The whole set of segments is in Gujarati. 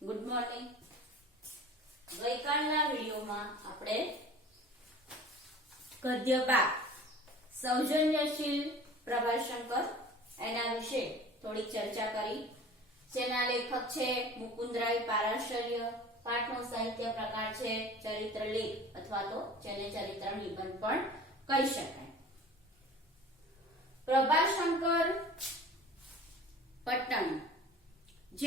ગુડ મોર્નિંગ ગઈકાલના વિડીયોમાં આપણે ગદ્ય સૌજન્યશીલ પ્રભાશંકર એના વિશે થોડીક ચર્ચા કરી. જેના લેખક છે મુકુંદરાય પારાશર્ય, પાઠનો સાહિત્ય પ્રકાર છે ચરિત્ર લેખ અથવા તો જેને ચરિત્ર નિબંધ પણ કહી શકાય પ્રભાશંકર પટ્ટણ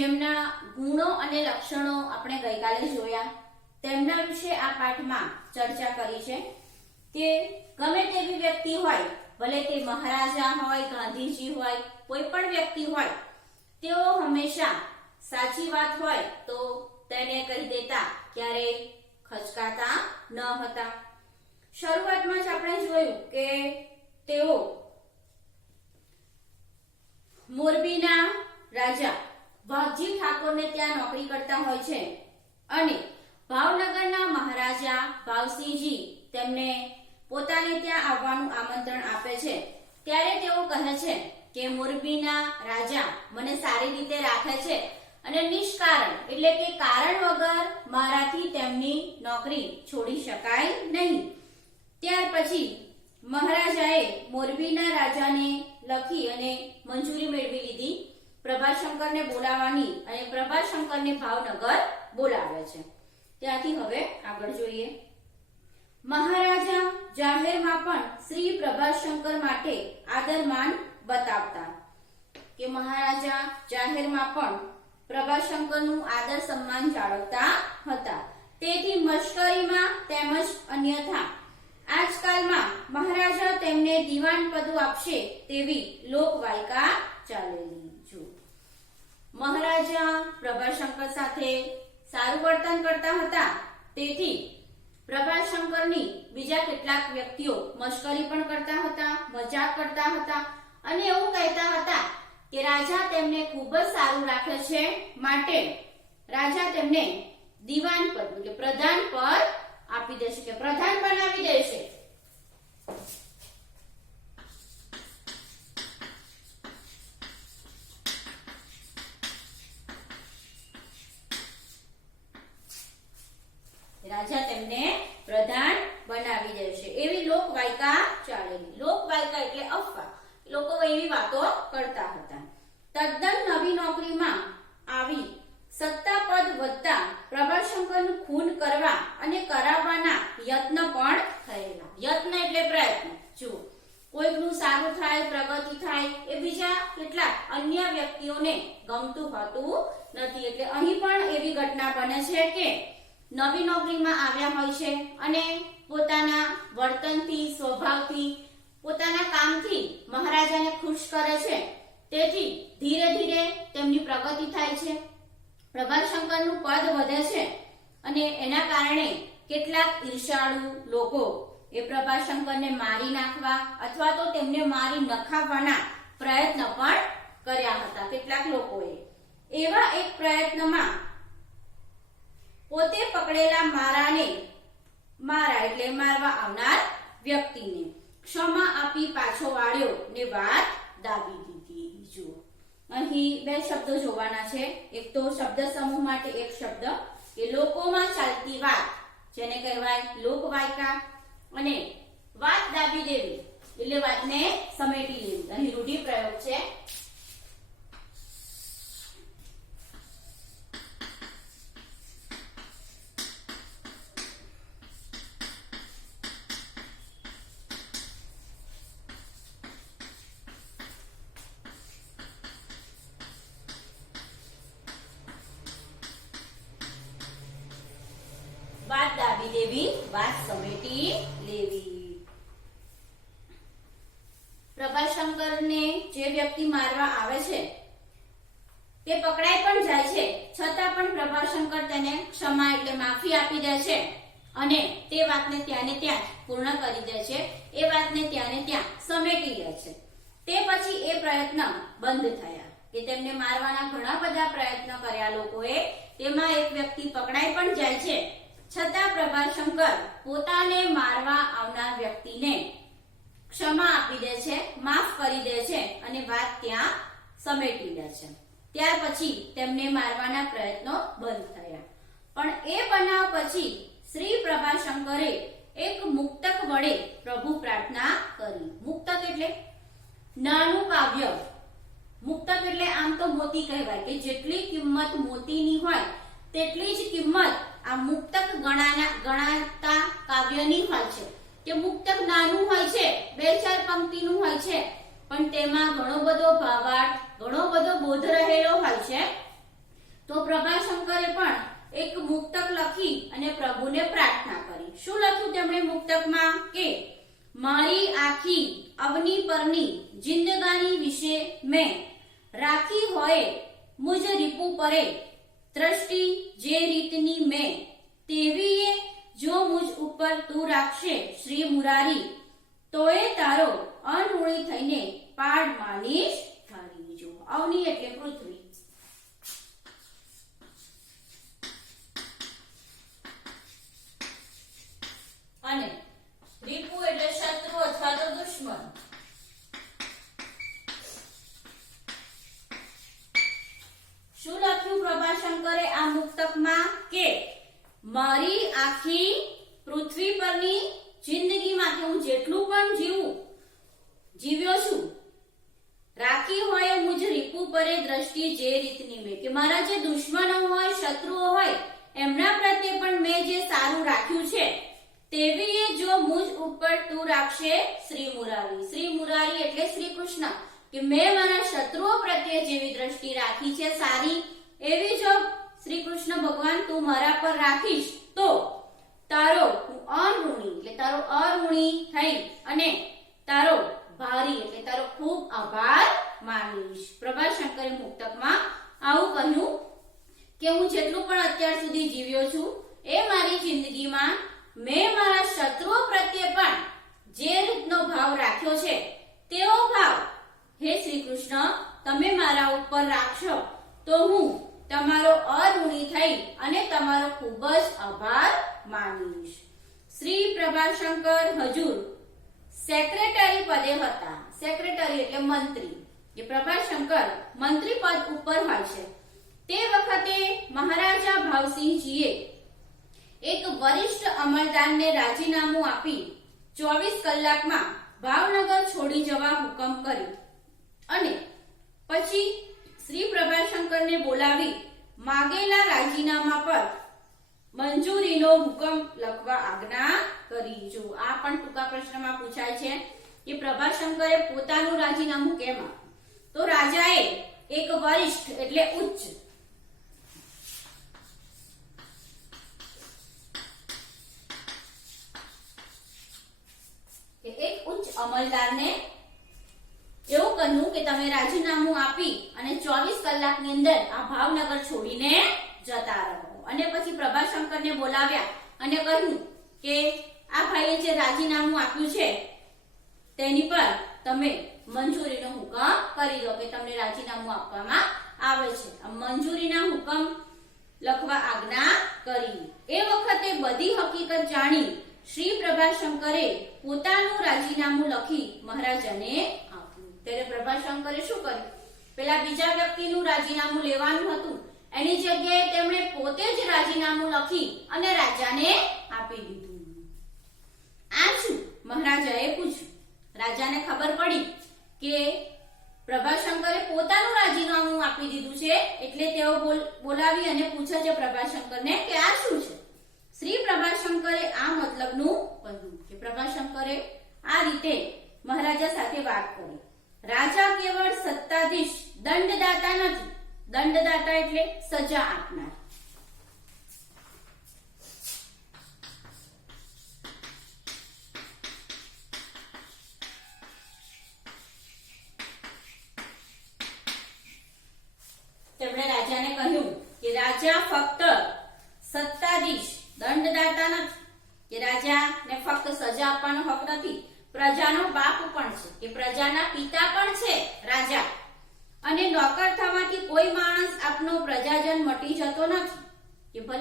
જેમના ગુણો અને લક્ષણો આપણે ગઈકાલે જોયા. તેમના વિશે આ પાઠમાં ચર્ચા કરી છે કે ગમે તેવી વ્યક્તિ હોય, ભલે તે મહારાજા હોય, ગાંધીજી હોય, કોઈ પણ વ્યક્તિ હોય, તેઓ હંમેશા સાચી વાત હોય તો તેને કહી દેતા ક્યારેય ખચકાતા ન હતા. શરૂઆતમાં જ આપણે જોયું કે તેઓ મોરબીના રાજા વાઘજી ત્યાં નોકરી કરતા હોય છે. અને ભાવનગરના મહારાજા ભાવસિંહજી તેમને પોતાને ત્યાં આવવાનું આમંત્રણ આપે છે. ત્યારે તેઓ કહે છે કે મોરબીના રાજા મને સારી રીતે રાખે છે અને નિષ્કારણ એટલે કે કારણ વગર મારાથી તેમની નોકરી છોડી શકાય નહીં. ત્યાર પછી મહારાજાએ મોરબીના રાજાને લખી અને મંજૂરી મેળવી લીધી. પ્રભાશંકરને બોલાવવાની અને પ્રભાશંકરને ભાવનગર બોલાવે છે. ત્યાંથી હવે આગળ જોઈએ. મહારાજા જાહેરમાં પણ શ્રી પ્રભાશંકર માટે આદરમાન બતાવતા કે મહારાજા જાહેરમાં પણ પ્રભાશંકરનું આદર સન્માન જાળવતા હતા. તેથી મશ્કરીમાં તેમજ અન્યથા આજકાલમાં મહારાજા તેમને દિવાન પદો આપશે તેવી લોકવાયકા ચાલેલી. મહારાજા પ્રભાશંકર સાથે સારું વર્તન કરતા હતા. તેથી પ્રભાશંકરની બીજા કેટલાક વ્યક્તિઓ મશ્કરી પણ કરતા હતા, મજાક કરતા હતા અને એવું કહેતા હતા કે રાજા તેમને ખૂબ જ સારું રાખે છે માટે રાજા તેમને દિવાન પર એટલે પ્રધાન પર આપી દેશે, કે પ્રધાન બનાવી દેશે. પ્રધાન બનાવી દેશે એવી લોકવાયકા ચાલેલી લોકવાયકા એટલે અફવા. લોકો એવી વાતો કરતા હતા. તદ્દન નવી નોકરીમાં આવી સત્તા વધતા પ્રભાશંકરનું ખૂન કરવા અને કરાવવાના યત્ન પણ થયેલા. યત્ન એટલે પ્રયત્ન. જુઓ, કોઈકનું સારું થાય, પ્રગતિ થાય એ બીજા કેટલાક અન્ય વ્યક્તિઓને ગમતું હોતું નથી. એટલે અહીં પણ એવી ઘટના બને છે કે નવી નોકરીમાં આવ્યા હોય છે અને પોતાના વર્તનથી, સ્વભાવથી, પોતાના કામથી મહારાજાને ખુશ કરે છે. તેથી ધીરે ધીરે તેમની પ્રગતિ થાય છે. પ્રભાશંકરનું પદ વધે છે અને એના કારણે કેટલાક ઈર્ષાળુ લોકો એ પ્રભાશંકરને મારી નાખવા અથવા તો તેમને મારી નખાવવાના પ્રયત્ન પણ કર્યા હતા કેટલાક લોકોએ. એવા એક પ્રયત્નમાં પોતે પકડેલા મારાને મારા એટલે મારવા આવનાર વ્યક્તિને ક્ષમા આપી પાછો વાળ્યો ને વાત દાબી દીધી. જુઓ. અહીં બે શબ્દો જોવાના છે. એક તો શબ્દ સમૂહ માટે એક શબ્દ. કે લોકોમાં ચાલતી વાત, જેને કહેવાય લોકવાયકા, અને વાત દાબી દેવી, એટલે વાતને સમેટી લેવી. અહીં રૂઢિ પ્રયોગ છે. વાત સમેટી લેવી. પ્રભાશંકરને જે વ્યક્તિ મારવા આવે છે, તે પકડાઈ પણ જાય છે. છતાં પણ પ્રભાશંકર તેને ક્ષમા એટલે માફી આપી દે છે અને તે વાતને ત્યાં ને ત્યાં પૂર્ણ કરી દે છે. એ વાતને ત્યાં ને ત્યાં સમેટી લે છે. તે પછી એ પ્રયત્ન બંધ થયા કે તેમને મારવાના ઘણા બધા પ્રયત્ન કર્યા લોકોએ. તેમાં એક વ્યક્તિ પકડાઈ પણ જાય છે. છતાં પ્રભાશંકર પોતાને મારવા આવનાર વ્યક્તિને ક્ષમા આપી દે છે, માફ કરી દે છે અને વાત ત્યાં સમેટી દે છે. ત્યાર પછી તેમને મારવાના પ્રયત્નો બંધ થયા. પણ એ બનાવ પછી શ્રી પ્રભાશંકરે એક મુક્તક વડે પ્રભુ પ્રાર્થના કરી. મુક્તક એટલે નાનું કાવ્ય. મુક્તક એટલે આમ તો મોતી કહેવાય કે જેટલી કિંમત મોતીની હોય તેટલી જ કિંમત આ મુક્તક ગણાના ગણાતા કાવ્યની હોય છે. કે મુક્તક નાનું હોય છે, બે ચાર પંક્તિનું હોય છે, પણ તેમાં ઘણો બધો ભાવાર્થ, ઘણો બધો બોધ રહેલો હોય છે. તો પ્રભાશંકરે પણ એક મુક્તક લખી અને પ્રભુને પ્રાર્થના કરી. શું લખ્યું તેમણે મુક્તકમાં? કે મારી આખી અવની પરની જિંદગાની વિશે મેં રાખી હોય મુજ રીપુ પરે દ્રષ્ટિ જે રીતની મેં તેવીએ જો મુજ ઉપર તું રાખશે, શ્રી મુરારી, તોય તારો અનઋણી થઈને પાડ માનીશ. ધારી જો. અવની એટલે પૃથ્વી અને રીપુ એટલે શત્રુ અથવા તો દુશ્મન શું લખ્યું પ્રભાશંકરે આ મુક્તકમાં કે મારી આખી પૃથ્વી પરની જિંદગીમાં કે હું જેટલું પણ જીવું જીવ્યો છું રાખી હોય મુજ રીપુ પરે દ્રષ્ટિ જે રીતની મેં કે મારા જે દુશ્મનો હોય, શત્રુઓ હોય, એમના પ્રત્યે પણ મેં જે સારું રાખ્યું છે તેવીએ જો મુજ ઉપર તું રાખશે શ્રી મુરારી. શ્રી મુરારી એટલે શ્રી કૃષ્ણ, કે મેં મારા શત્રુઓ પ્રત્યે જેવી દ્રષ્ટિ રાખી છે સારી, એવી જો શ્રી કૃષ્ણ ભગવાન તું મારા પર રાખીશ, તો તારો અઋણી એટલે તારો અઋણી થઈ અને તારો ભારી, એટલે તારો ખૂબ આભાર માનીશ. પ્રભાશંકરે મુક્તકમાં આવું કહ્યું, કે હું જેટલું પણ અત્યાર સુધી જીવ્યો છું, એ મારી જિંદગીમાં મેં મારા શત્રુઓ પ્રત્યે પણ જે રીતનો ભાવ રાખ્યો છે, તેવો ભાવ. હે શ્રી કૃષ્ણ તમે મારા ઉપર રાખશો તો હું તમારો અઋણી થઈ અને તમારો ખૂબ જ આભાર માનીશ શ્રી પ્રભાશંકર હજુર સેક્રેટરી પદે હતા. સેક્રેટરી એટલે મંત્રી. એ પ્રભાશંકર મંત્રી પદ ઉપર હોય છે. તે વખતે મહારાજા ભાવસિંહજીએ એક વરિષ્ઠ અમલદારને રાજીનામું આપી ચોવીસ કલાકમાં ભાવનગર છોડી જવા હુકમ કર્યો. અને પછી શ્રી પ્રભાશંકરને બોલાવી માગેલા રાજીનામા પર મંજૂરીનો હુકમ લખવા આજ્ઞા કરી. જો આ પણ ટૂંકા પ્રશ્નમાં પૂછાય છે કે પ્રભાશંકરે પોતાનું રાજીનામું કેમ આપ્યું? તો રાજાએ એક વરિષ્ઠ એટલે ઉચ્ચ એક ઉચ્ચ અમલદારને એવું કહ્યું કે તમે રાજીનામું આપી અને ચોવીસ કલાકની અંદર આ ભાવનગર છોડીને જતા રહો. અને પછી પ્રભાશંકરને બોલાવ્યા અને કહ્યું કે આ ભાઈએ જે રાજીનામું આપ્યું છે તેની પર તમે મંજૂરીનો હુકમ કરી દો કે તમને રાજીનામું આપવામાં આવે છે. મંજૂરીના હુકમ લખવા આજ્ઞા કરી. એ વખતે બધી હકીકત જાણી શ્રી પ્રભાશંકરે પોતાનું રાજીનામું લખી મહારાજાને આપ્યું. ત્યારે પ્રભાશંકરે શું કર્યું? પેલા બીજા વ્યક્તિનું રાજીનામું લેવાનું હતું. એની જગ્યાએ તેમણે પોતે જ રાજીનામું લખી અને રાજાને આપી દીધું આ શું મહારાજાએ પૂછ્યું રાજાને ખબર પડી કે પ્રભાશંકરે પોતાનું રાજીનામું આપી દીધું છે એટલે તેઓ બોલાવી અને પૂછે છે પ્રભાશંકરને કે આ શું છે? શ્રી પ્રભાશંકરે આ મતલબનું કહ્યું કે પ્રભાશંકરે આ રીતે મહારાજા સાથે વાત કરી. રાજા કેવળ સત્તાધીશ, દંડદાતા નથી. દંડદાતા એટલે સજા આપનાર.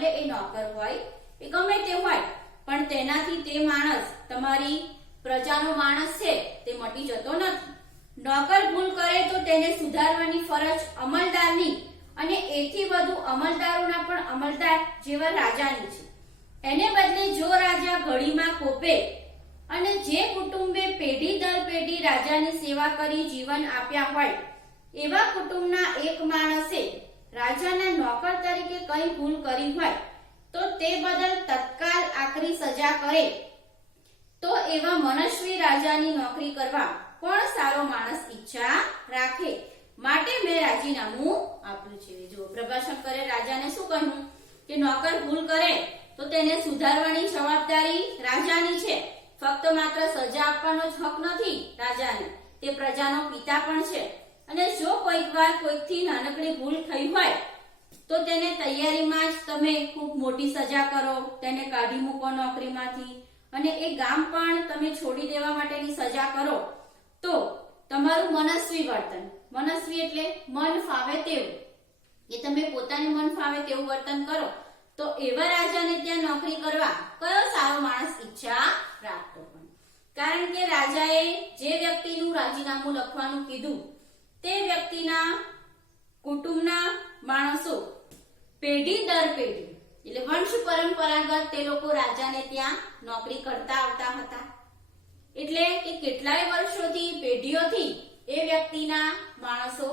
ભલે એ નોકર હોય, એ ગમે તે હોય, પણ તેનાથી તે માણસ, તમારી પ્રજાનો માણસ છે, તે મટી જતો નથી. નોકર ભૂલ કરે તો તેને સુધારવાની ફરજ અમલદારની અને એથી વધુ અમલદારોના પણ અમલદાર જેવા રાજાની છે. એને બદલે જો રાજા ઘડીમાં કોપે અને જે કુટુંબે પેઢી દર પેઢી રાજાની સેવા કરી જીવન આપ્યા હોય, એવા કુટુંબના એક માણસે રાજાના નોકર તરીકે કંઈ ભૂલ કરી હોય, તો તે બદલ તત્કાલ આકરી સજા કરે. તો એવા મનસ્વી રાજાની નોકરી કરવા કોણ સારો માણસ ઈચ્છા રાખે? માટે મેં રાજીનામું આપ્યું છે. જો પ્રભાશંકરે રાજાને શું કહ્યું? કે નોકર ભૂલ કરે, તો તેને સુધારવાની જવાબદારી રાજાની છે. ફક્ત માત્ર સજા આપવાનો જ હક નથી રાજાને. તે પ્રજાનો પિતા પણ છે. અને જો કોઈક વાર કોઈકથી નાનકડી ભૂલ થઈ હોય, તો તેને તૈયારીમાં જ તમે ખૂબ મોટી સજા કરો, તેને કાઢી મૂકો નોકરીમાંથી. અને એ ગામ પણ તમે છોડી દેવા માટેની સજા કરો. તો તમારું મનસ્વી વર્તન, મનસ્વી એટલે મન ફાવે તેવું. એ તમે પોતાને મન ફાવે તેવું વર્તન કરો, તો એવા રાજાને ત્યાં નોકરી કરવા કયો સારો માણસ ઈચ્છા રાખતો પણ કારણ કે રાજાએ જે વ્યક્તિનું રાજીનામું લખવાનું કીધું તે વ્યક્તિના કુટુંબના માણસો, પેઢી દર પેઢી, એટલે વંશ પરંપરાગત તે લોકો રાજાને ત્યાં નોકરી કરતા આવતા હતા. એટલે કે કેટલાય વર્ષોથી, પેઢીઓથી એ વ્યક્તિના માણસો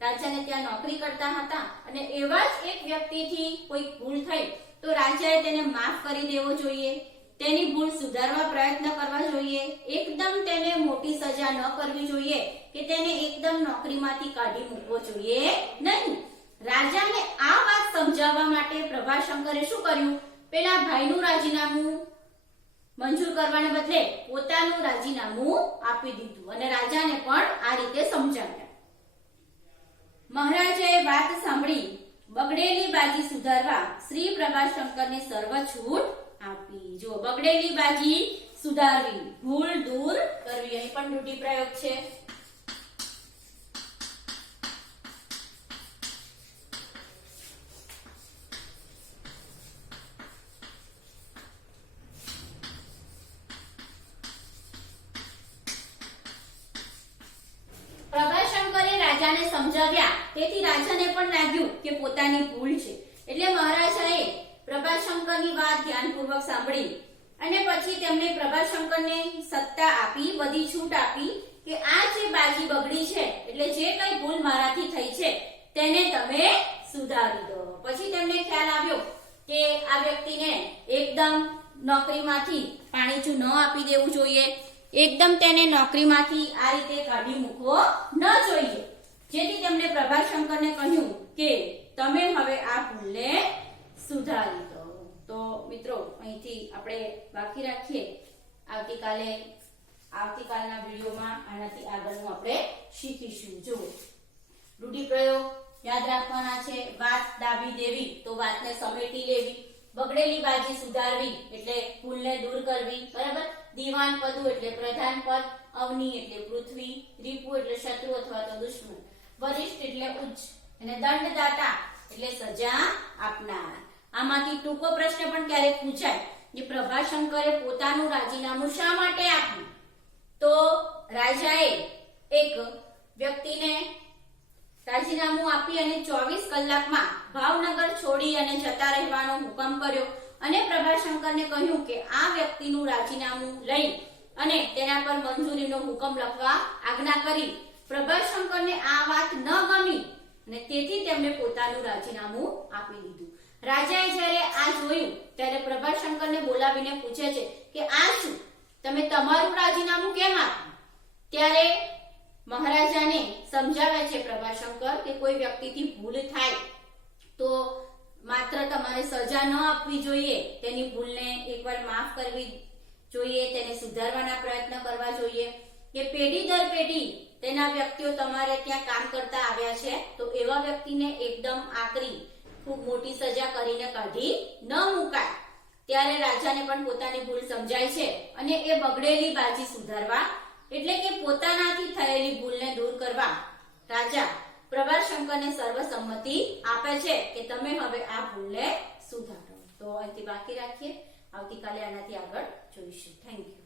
રાજાને ત્યાં નોકરી કરતા હતા. અને એવા જ એક વ્યક્તિથી કોઈ ભૂલ થઈ, તો રાજાએ તેને માફ કરી દેવો જોઈએ. તેની ભૂલ સુધારવા પ્રયત્ન કરવા જોઈએ. એકદમ તેને મોટી સજા ન કરવી જોઈએ કે તેને એકદમ નોકરીમાંથી કાઢી મૂકવો જોઈએ નહીં. રાજાને આ વાત સમજાવવા માટે પ્રભાશંકરે શું કર્યું? પેલા ભાઈનું રાજીનામું મંજૂર કરવાને બદલે પોતાનું રાજીનામું આપી દીધું અને રાજાને પણ આ રીતે સમજાવ્યા. મહારાજાએ વાત સાંભળી બગડેલી બાજી સુધારવા શ્રી પ્રભાશંકરને સર્વ છૂટ આપી. જો બગડેલી બાજી સુધારવી. ભૂલ દૂર કરવી. અહીં પણ રૂઢિપ્રયોગ છે. પ્રભાશંકરને સત્તા આપી, બધી છૂટ આપી કે આ જે બાજી બગડી છે, એટલે જે કઈ ભૂલ મારાથી થઈ છે, તેને તમે સુધારી દો. પછી તેમને ખ્યાલ આવ્યો કે આ વ્યક્તિને એકદમ નોકરીમાંથી પાણીચું ન આપી દેવું જોઈએ. એકદમ તેને નોકરીમાંથી આ રીતે કાઢી મૂકવો ન જોઈએ. જેથી તેમણે પ્રભાશંકરને કહ્યું કે તમે હવે આ ભૂલને સુધારી દો. તો મિત્રો, અહીંથી આપણે બાકી રાખીએ. આવતીકાલે આવતીકાલના વિડીયોમાં આનાથી આગળનું આપણે શીખીશું. જો રૂઢિપ્રયોગ યાદ રાખવાના છે, વાત દાબી દેવી તો વાતને સમેટી લેવી. બગડેલી બાજી સુધારવી એટલે ભૂલને દૂર કરવી. બરાબર? દિવાન પદુ એટલે પ્રધાન પદ, અવની એટલે પૃથ્વી, રીપુ એટલે શત્રુ અથવા તો દુશ્મન. વરિષ્ઠ એટલે ઉચ્ચ, અને દંડદાતા એટલે સજા આપનાર. આમાંથી ટૂંકો પ્રશ્ન પણ ક્યારેક પૂછાય. કે પ્રભાશંકરે પોતાનું રાજીનામું શા માટે આપ્યું? તો રાજાએ એક વ્યક્તિને રાજીનામું આપી અને ચોવીસ કલાકમાં ભાવનગર છોડી અને જતા રહેવાનો હુકમ કર્યો. અને પ્રભાશંકરને કહ્યું કે આ વ્યક્તિનું રાજીનામું લઈ અને તેના પર મંજૂરીનો હુકમ લખવા આજ્ઞા કરી. પ્રભાશંકરને આ વાત ન ગમી અને તેથી તેમણે પોતાનું રાજીનામું આપી રાજાએ જ્યારે આ જોયું, ત્યારે પ્રભાશંકરને બોલાવીને પૂછે છે કે, આ શું? તમે તમારું રાજીનામું કેમ આપ્યું? ત્યારે મહારાજાને સમજાવે છે પ્રભાશંકર કે કોઈ વ્યક્તિથી ભૂલ થાય તો માત્ર તમારે સજા ન આપવી જોઈએ, તેની ભૂલને એકવાર માફ કરવી જોઈએ, તેને સુધારવાના પ્રયત્ન કરવા જોઈએ. કે પેઢી દર પેઢી તેના વ્યક્તિઓ તમારે ત્યાં કામ કરતા આવ્યા છે, તો એવા વ્યક્તિને એકદમ આકરી ખૂબ મોટી સજા કરીને કાઢી ન મુકાય. ત્યારે રાજાને પણ પોતાની ભૂલ સમજાય છે અને એ બગડેલી બાજી સુધારવા, એટલે કે પોતાનાથી થયેલી ભૂલને દૂર કરવા, રાજા પ્રભાશંકરને સર્વસંમતિ આપે છે કે તમે હવે આ ભૂલને સુધારો. તો અહીંથી બાકી રાખીએ. આવતીકાલે આનાથી આગળ જોઈશું. Thank you